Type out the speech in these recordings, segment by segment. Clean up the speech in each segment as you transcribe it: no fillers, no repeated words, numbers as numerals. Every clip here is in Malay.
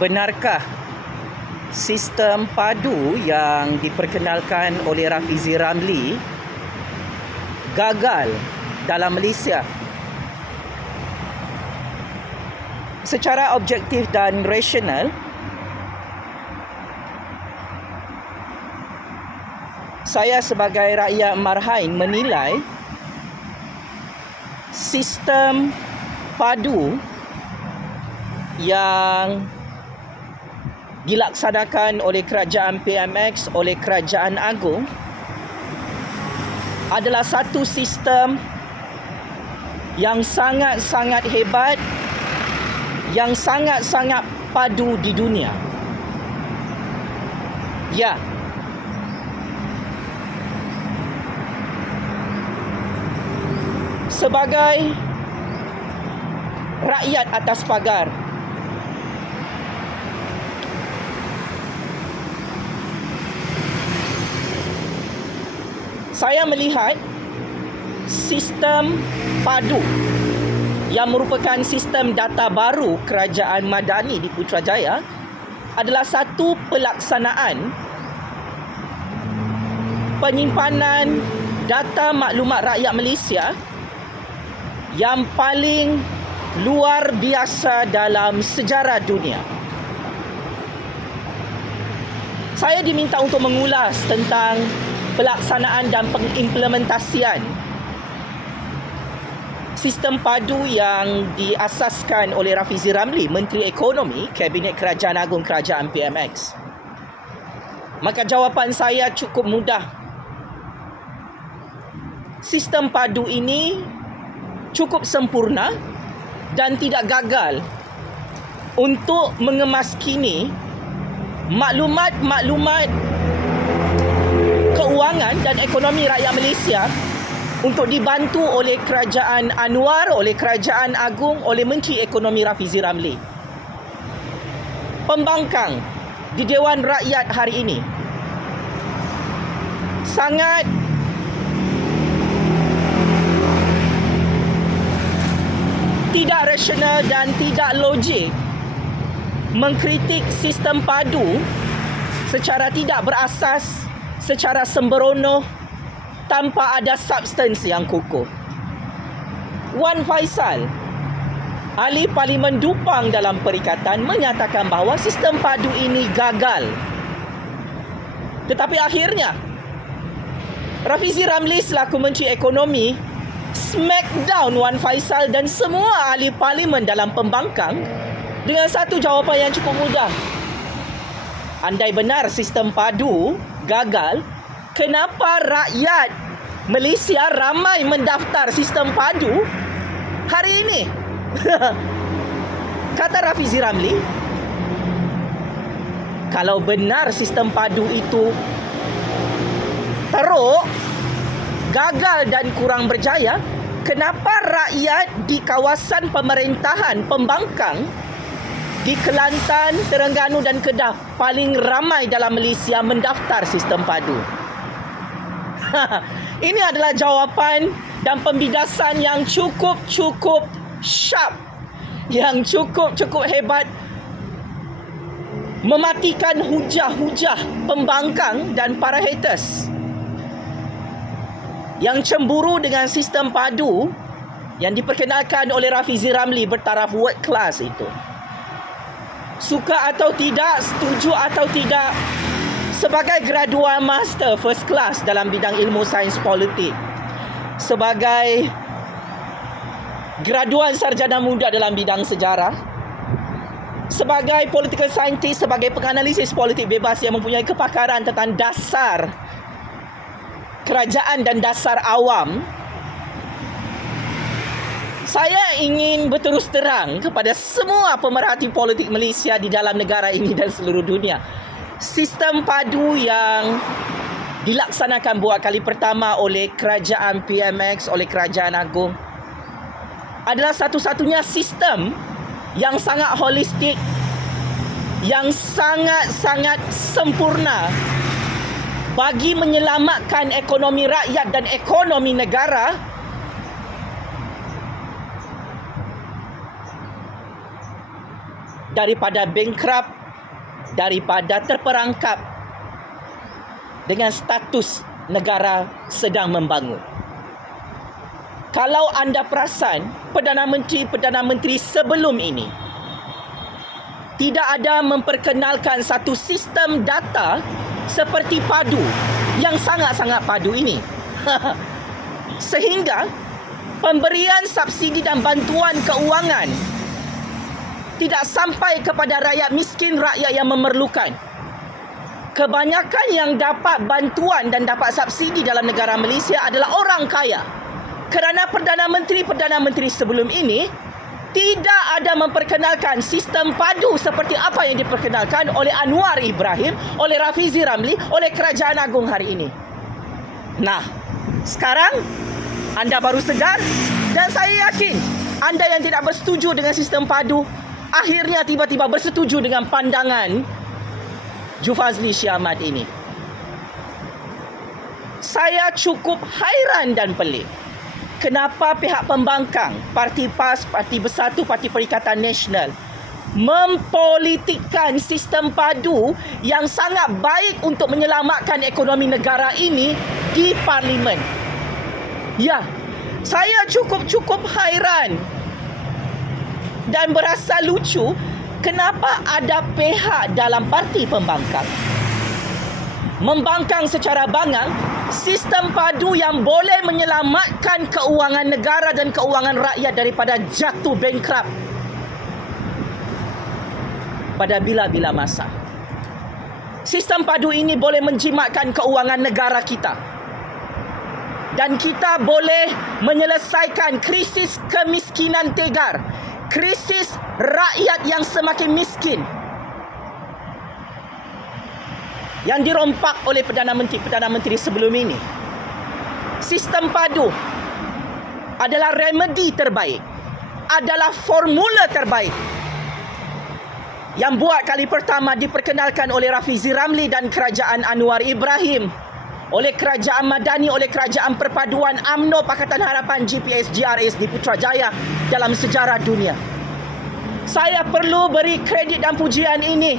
Benarkah sistem padu yang diperkenalkan oleh Rafizi Ramli gagal dalam Malaysia? Secara objektif dan rasional, saya sebagai rakyat marhain menilai sistem padu yang dilaksanakan oleh kerajaan PMX, oleh Kerajaan Agong adalah satu sistem yang sangat-sangat hebat, yang sangat-sangat padu di dunia. Ya, sebagai rakyat atas pagar, saya melihat sistem padu yang merupakan sistem data baru Kerajaan Madani di Putrajaya adalah satu pelaksanaan penyimpanan data maklumat rakyat Malaysia yang paling luar biasa dalam sejarah dunia. Saya diminta untuk mengulas tentang pelaksanaan dan pengimplementasian sistem padu yang diasaskan oleh Rafizi Ramli, Menteri Ekonomi, Kabinet Kerajaan Agong Kerajaan PMX. Maka jawapan saya cukup mudah. Sistem padu ini cukup sempurna dan tidak gagal untuk mengemaskini maklumat-maklumat keuangan dan ekonomi rakyat Malaysia untuk dibantu oleh Kerajaan Anwar, oleh Kerajaan Agong, oleh Menteri Ekonomi Rafizi Ramli. Pembangkang di Dewan Rakyat hari ini sangat tidak rasional dan tidak logik mengkritik sistem padu secara tidak berasas, secara sembrono, tanpa ada substans yang kukuh. Wan Faisal, ahli Parlimen Dupang dalam Perikatan, menyatakan bahawa sistem padu ini gagal. Tetapi akhirnya Rafizi Ramli selaku Menteri Ekonomi smackdown Wan Faisal dan semua ahli Parlimen dalam pembangkang dengan satu jawapan yang cukup mudah. Andai benar sistem padu gagal, kenapa rakyat Malaysia ramai mendaftar sistem padu hari ini? Kata Rafizi Ramli, kalau benar sistem padu itu teruk, gagal dan kurang berjaya, kenapa rakyat di kawasan pemerintahan pembangkang di Kelantan, Terengganu dan Kedah paling ramai dalam Malaysia mendaftar sistem padu? Ini adalah jawapan dan pembidasan yang cukup sharp, yang cukup hebat, mematikan hujah-hujah pembangkang dan para haters yang cemburu dengan sistem padu yang diperkenalkan oleh Rafizi Ramli bertaraf world class itu. Suka atau tidak, setuju atau tidak, sebagai graduan master first class dalam bidang ilmu sains politik, sebagai graduan sarjana muda dalam bidang sejarah, sebagai political scientist, sebagai penganalisis politik bebas yang mempunyai kepakaran tentang dasar kerajaan dan dasar awam, saya ingin berterus terang kepada semua pemerhati politik Malaysia di dalam negara ini dan seluruh dunia. Sistem padu yang dilaksanakan buat kali pertama oleh Kerajaan PMX, oleh Kerajaan Agong, adalah satu-satunya sistem yang sangat holistik, yang sangat-sangat sempurna bagi menyelamatkan ekonomi rakyat dan ekonomi negara daripada bankrupt, daripada terperangkap dengan status negara sedang membangun. Kalau anda perasan, Perdana Menteri sebelum ini tidak ada memperkenalkan satu sistem data seperti padu yang sangat-sangat padu ini. Sehingga pemberian subsidi dan bantuan keuangan tidak sampai kepada rakyat miskin, rakyat yang memerlukan. Kebanyakan yang dapat bantuan dan dapat subsidi dalam negara Malaysia adalah orang kaya. Kerana Perdana Menteri sebelum ini tidak ada memperkenalkan sistem padu seperti apa yang diperkenalkan oleh Anwar Ibrahim, oleh Rafizi Ramli, oleh Kerajaan Agong hari ini. Nah, sekarang anda baru sedar, dan saya yakin anda yang tidak bersetuju dengan sistem padu akhirnya tiba-tiba bersetuju dengan pandangan Jufazli Shah Ahmad ini. Saya cukup hairan dan pelik. Kenapa pihak pembangkang, Parti PAS, Parti Bersatu, Parti Perikatan Nasional mempolitikkan sistem padu yang sangat baik untuk menyelamatkan ekonomi negara ini di Parlimen. Ya, saya cukup hairan dan berasa lucu kenapa ada pihak dalam parti pembangkang membangkang secara bangang sistem padu yang boleh menyelamatkan keuangan negara dan keuangan rakyat daripada jatuh bankrupt pada bila-bila masa. Sistem padu ini boleh menjimatkan keuangan negara kita. Dan kita boleh menyelesaikan krisis kemiskinan tegar, krisis rakyat yang semakin miskin yang dirompak oleh Perdana Menteri sebelum ini. Sistem padu adalah remedi terbaik, adalah formula terbaik yang buat kali pertama diperkenalkan oleh Rafizi Ramli dan Kerajaan Anwar Ibrahim, oleh Kerajaan Madani, oleh Kerajaan Perpaduan UMNO, Pakatan Harapan, GPS, GRS di Putrajaya dalam sejarah dunia. Saya perlu beri kredit dan pujian ini.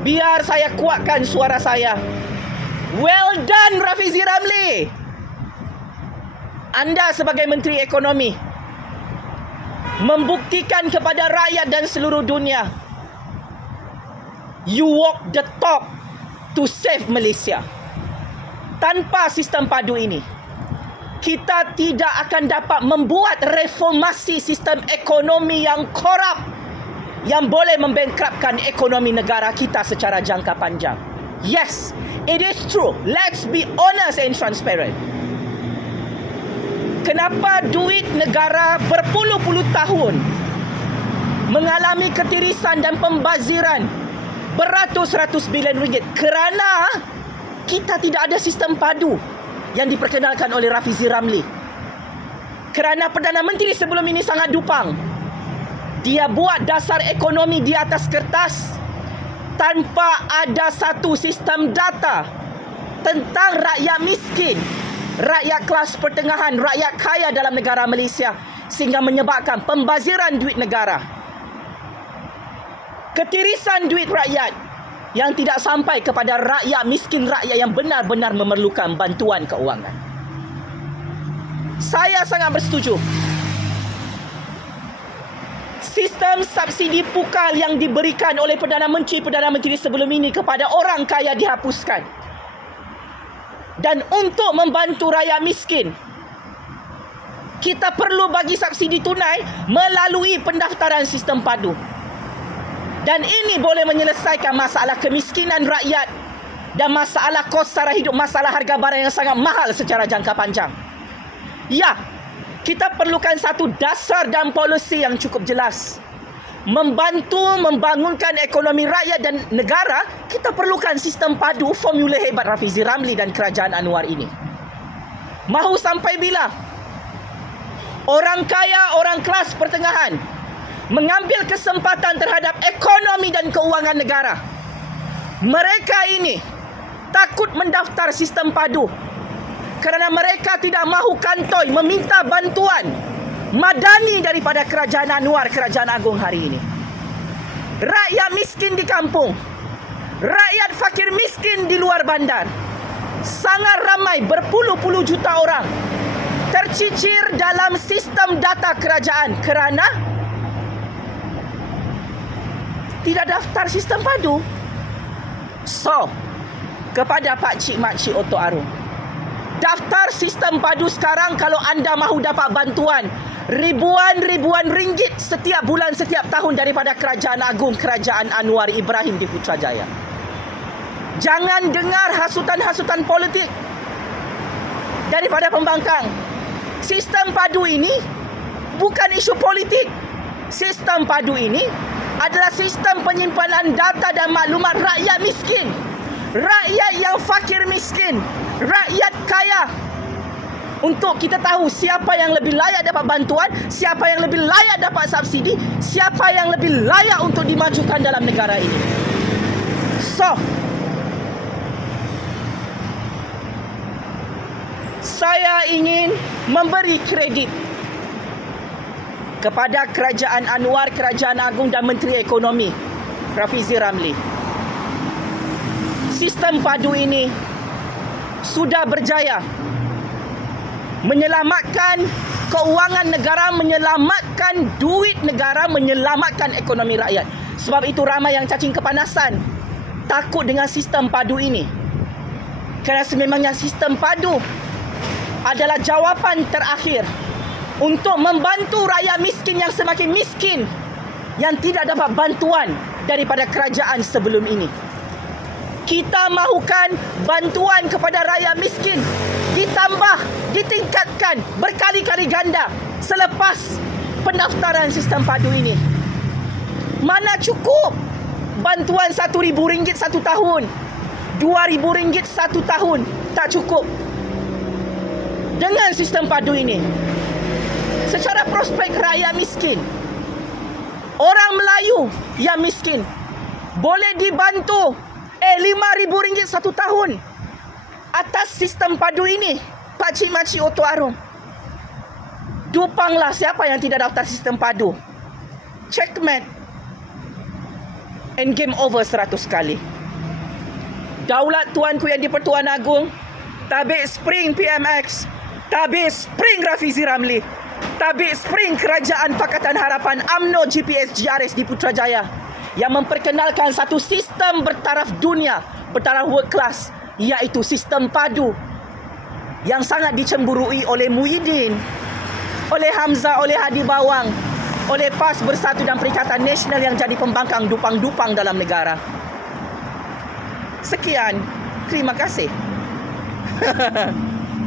Biar saya kuatkan suara saya. Well done, Rafizi Ramli. Anda sebagai Menteri Ekonomi membuktikan kepada rakyat dan seluruh dunia, you walk the talk to save Malaysia. Tanpa sistem padu ini, kita tidak akan dapat membuat reformasi sistem ekonomi yang korup yang boleh membankruptkan ekonomi negara kita secara jangka panjang. Yes, it is true. Let's be honest and transparent. Kenapa duit negara berpuluh-puluh tahun mengalami ketirisan dan pembaziran beratus-ratus bilion ringgit? Kerana kita tidak ada sistem padu yang diperkenalkan oleh Rafizi Ramli. Kerana Perdana Menteri sebelum ini sangat dupang. Dia buat dasar ekonomi di atas kertas tanpa ada satu sistem data tentang rakyat miskin, rakyat kelas pertengahan, rakyat kaya dalam negara Malaysia, sehingga menyebabkan pembaziran duit negara, ketirisan duit rakyat yang tidak sampai kepada rakyat miskin, rakyat yang benar-benar memerlukan bantuan keuangan. Saya sangat bersetuju. Sistem subsidi pukal yang diberikan oleh Perdana Menteri sebelum ini kepada orang kaya dihapuskan. Dan untuk membantu rakyat miskin, kita perlu bagi subsidi tunai melalui pendaftaran sistem padu. Dan ini boleh menyelesaikan masalah kemiskinan rakyat dan masalah kos sara hidup, masalah harga barang yang sangat mahal secara jangka panjang. Ya, kita perlukan satu dasar dan polisi yang cukup jelas. Membantu membangunkan ekonomi rakyat dan negara, kita perlukan sistem padu, formula hebat Rafizi Ramli dan Kerajaan Anwar ini. Mahu sampai bila orang kaya, orang kelas pertengahan mengambil kesempatan terhadap ekonomi dan keuangan negara? Mereka ini takut mendaftar sistem padu kerana mereka tidak mahu kantoi meminta bantuan madani daripada Kerajaan Anwar, Kerajaan Agong hari ini. rakyat miskin di kampung, rakyat fakir miskin di luar bandar. Sangat ramai, berpuluh-puluh juta orang tercicir dalam sistem data kerajaan kerana tidak daftar sistem padu. So, kepada pakcik-makcik Oto Arum, daftar sistem padu sekarang kalau anda mahu dapat bantuan ribuan ringgit setiap bulan, setiap tahun daripada Kerajaan Agung Kerajaan Anwar Ibrahim di Putrajaya. Jangan dengar hasutan-hasutan politik daripada pembangkang. Sistem padu ini bukan isu politik. Sistem padu ini adalah sistem penyimpanan data dan maklumat rakyat miskin. Rakyat yang fakir miskin, rakyat kaya. Untuk kita tahu siapa yang lebih layak dapat bantuan, siapa yang lebih layak dapat subsidi, siapa yang lebih layak untuk dimajukan dalam negara ini. So, saya ingin memberi kredit kepada Kerajaan Anwar, Kerajaan Agung dan Menteri Ekonomi Rafizi Ramli. Sistem padu ini sudah berjaya menyelamatkan keuangan negara, menyelamatkan duit negara, menyelamatkan ekonomi rakyat. Sebab itu ramai yang cacing kepanasan, takut dengan sistem padu ini. Kerana sememangnya sistem padu adalah jawapan terakhir untuk membantu rakyat miskin yang semakin miskin, yang tidak dapat bantuan daripada kerajaan sebelum ini. Kita mahukan bantuan kepada rakyat miskin ditambah, ditingkatkan berkali-kali ganda selepas pendaftaran sistem padu ini. Mana cukup bantuan RM1,000 satu tahun, RM2,000 satu tahun, tak cukup. Dengan sistem padu ini, secara prospek rakyat miskin, orang Melayu yang miskin boleh dibantu RM5,000 satu tahun atas sistem padu ini. Pakcik-makcik Oto Arum, dupanglah siapa yang tidak daftar sistem padu. Checkmate and game over 100 kali. Daulat tuanku yang di-Pertuan Agong, tabik spring PMX, tabik spring Rafizi Ramli, tabik spring Kerajaan Pakatan Harapan UMNO GPS GRS di Putrajaya yang memperkenalkan satu sistem bertaraf dunia, bertaraf world class, iaitu sistem padu yang sangat dicemburui oleh Muhyiddin, oleh Hamzah, oleh Hadi Bawang, oleh PAS Bersatu dan Perikatan Nasional yang jadi pembangkang dupang-dupang dalam negara. Sekian, terima kasih.